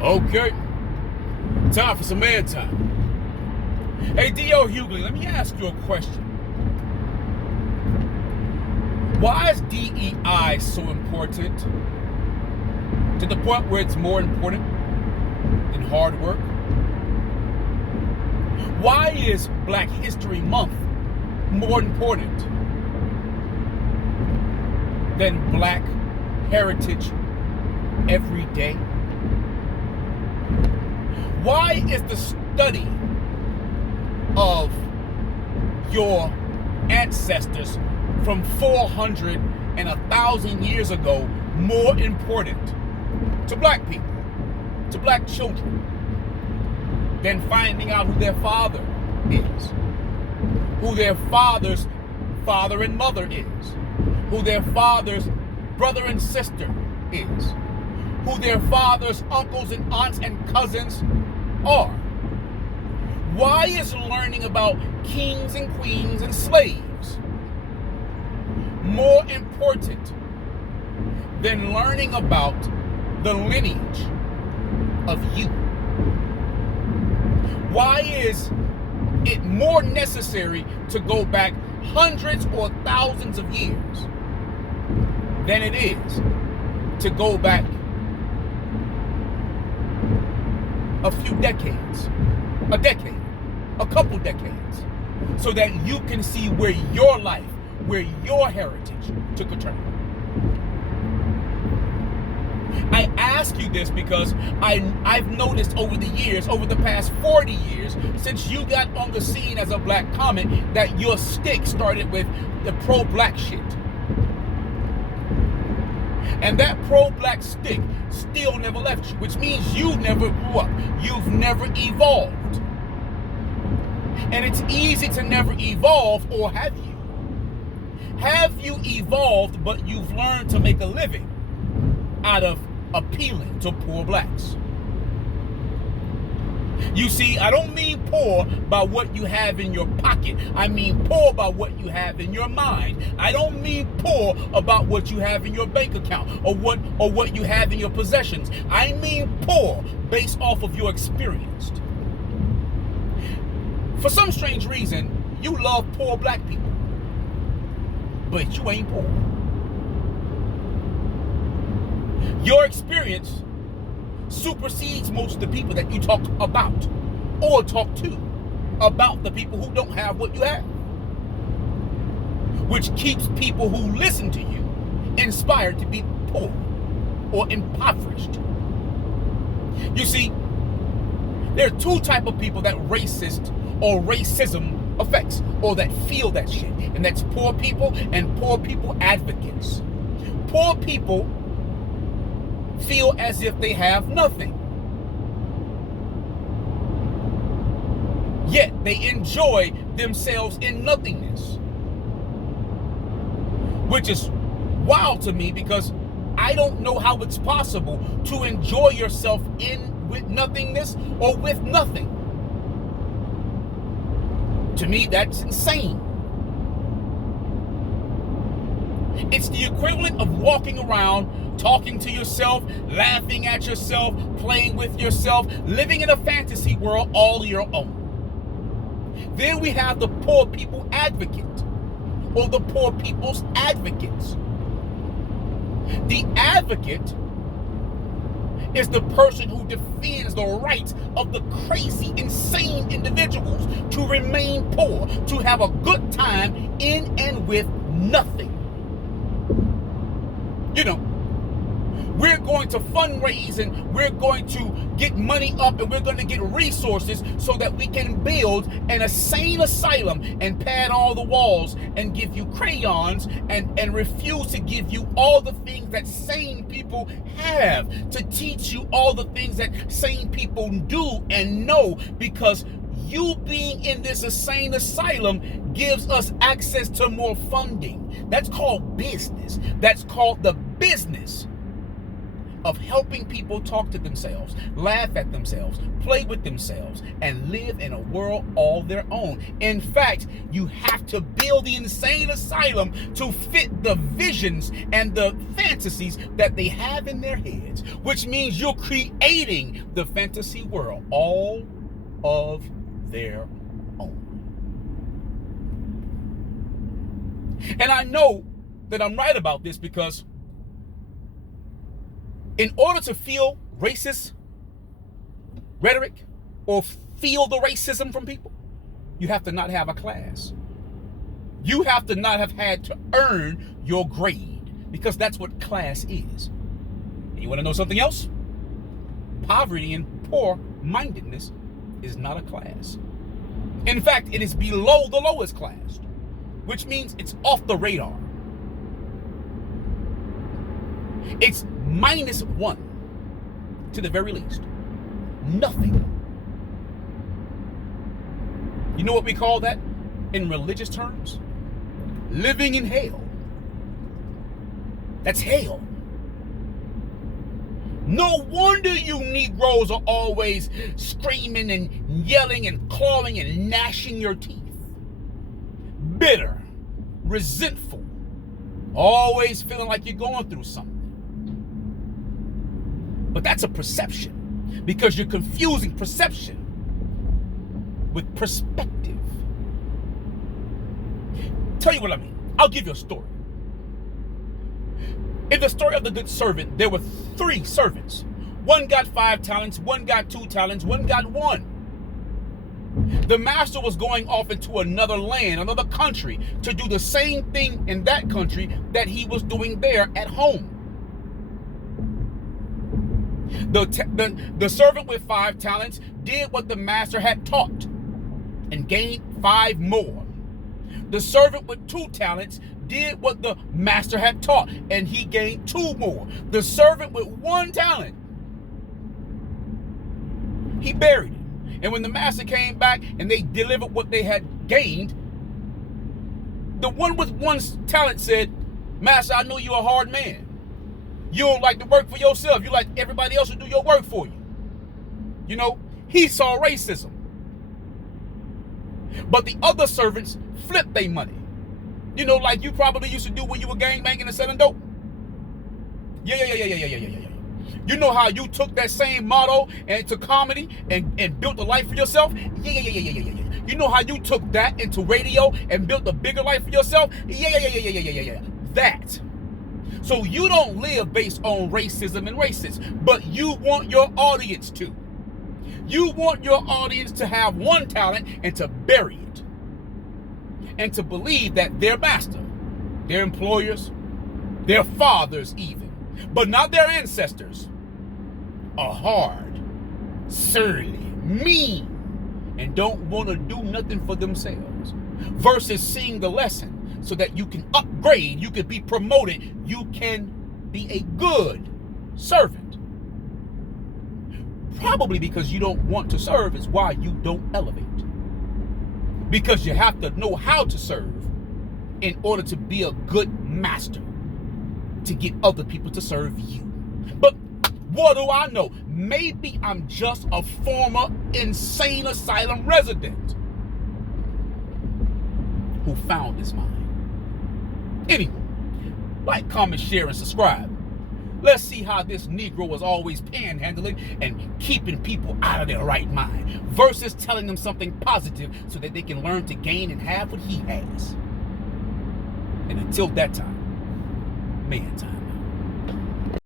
Okay, time for some man time. Hey, D.O. Hughley, let me ask you a question. Why is DEI so important to the point where it's more important than hard work? Why is Black History Month more important than Black Heritage every day? Why is the study of your ancestors from 400 and 1,000 years ago more important to Black people, to Black children, than finding out who their father is, who their father's father and mother is, who their father's brother and sister is, who their father's uncles and aunts and cousins are? Why is learning about kings and queens and slaves more important than learning about the lineage of you? Why is it more necessary to go back hundreds or thousands of years than it is to go back a few decades, a decade, a couple decades, so that you can see where your life, where your heritage took a turn? I ask you this because I've noticed over the years, over the past 40 years, since you got on the scene as a Black comic, that your stick started with the pro-Black shit. And that pro-Black stick still never left you, which means you never grew up. You've never evolved. And it's easy to never evolve, or have you? Have you evolved, but you've learned to make a living out of appealing to poor Blacks? You see, I don't mean poor by what you have in your pocket. I mean poor by what you have in your mind. I don't mean poor about what you have in your bank account or what you have in your possessions. I mean poor based off of your experience. For some strange reason, you love poor Black people, but you ain't poor. Your experience supersedes most of the people that you talk about or talk to about the people who don't have what you have, which keeps people who listen to you inspired to be poor or impoverished. You see, there are two types of people that racist or racism affects, or that feel that shit, and that's poor people and poor people advocates. Poor people feel as if they have nothing, yet they enjoy themselves in nothingness, which is wild to me, because I don't know how it's possible to enjoy yourself with nothingness or with nothing. To me, that's insane. It's the equivalent of walking around, talking to yourself, laughing at yourself, playing with yourself, living in a fantasy world all your own. Then we have the poor people advocate, or the poor people's advocates. The advocate is the person who defends the rights of the crazy, insane individuals to remain poor, to have a good time in and with nothing. You know, we're going to fundraise and we're going to get money up and we're going to get resources so that we can build an insane asylum and pad all the walls and give you crayons and refuse to give you all the things that sane people have, to teach you all the things that sane people do and know, because you being in this insane asylum gives us access to more funding. That's called business. That's called the business of helping people talk to themselves, laugh at themselves, play with themselves, and live in a world all their own. In fact, you have to build the insane asylum to fit the visions and the fantasies that they have in their heads, which means you're creating the fantasy world all of their own. And I know that I'm right about this because in order to feel racist rhetoric or feel the racism from people, you have to not have a class. You have to not have had to earn your grade, because that's what class is. And you want to know something else? Poverty and poor-mindedness is not a class. In fact, it is below the lowest class, which means it's off the radar. It's -1 to the very least. Nothing. You know what we call that in religious terms? Living in hell. That's hell. No wonder you Negroes are always screaming and yelling and clawing and gnashing your teeth. Bitter, resentful, always feeling like you're going through something. But that's a perception, because you're confusing perception with perspective. Tell you what I mean. I'll give you a story. In the story of the good servant, there were 3 servants. One got 5 talents, one got 2 talents, one got 1. The master was going off into another land, another country, to do the same thing in that country that he was doing there at home. The servant with 5 talents did what the master had taught and gained 5 more. The servant with 2 talents did what the master had taught and he gained 2 more. The servant with 1 talent, he buried it. And when the master came back and they delivered what they had gained, the one with 1 talent said, "Master, I know you're a hard man. You don't like to work for yourself. You like everybody else to do your work for you." You know, he saw racism. But the other servants flipped their money. You know, like you probably used to do when you were gangbanging and selling dope. Yeah. You know how you took that same motto into comedy and built a life for yourself? Yeah. You know how you took that into radio and built a bigger life for yourself? Yeah. That. So you don't live based on racism and racists, but you want your audience to. You want your audience to have 1 talent and to bury it. And to believe that their master, their employers, their fathers even, but not their ancestors, are hard, surly, mean, and don't want to do nothing for themselves, versus seeing the lesson so that you can upgrade, you can be promoted, you can be a good servant. Probably because you don't want to serve is why you don't elevate. Because you have to know how to serve in order to be a good master, to get other people to serve you. But what do I know? Maybe I'm just a former insane asylum resident who found his mind. Anyway, like, comment, share, and subscribe. Let's see how this Negro was always panhandling and keeping people out of their right mind, versus telling them something positive so that they can learn to gain and have what he has. And until that time, man time.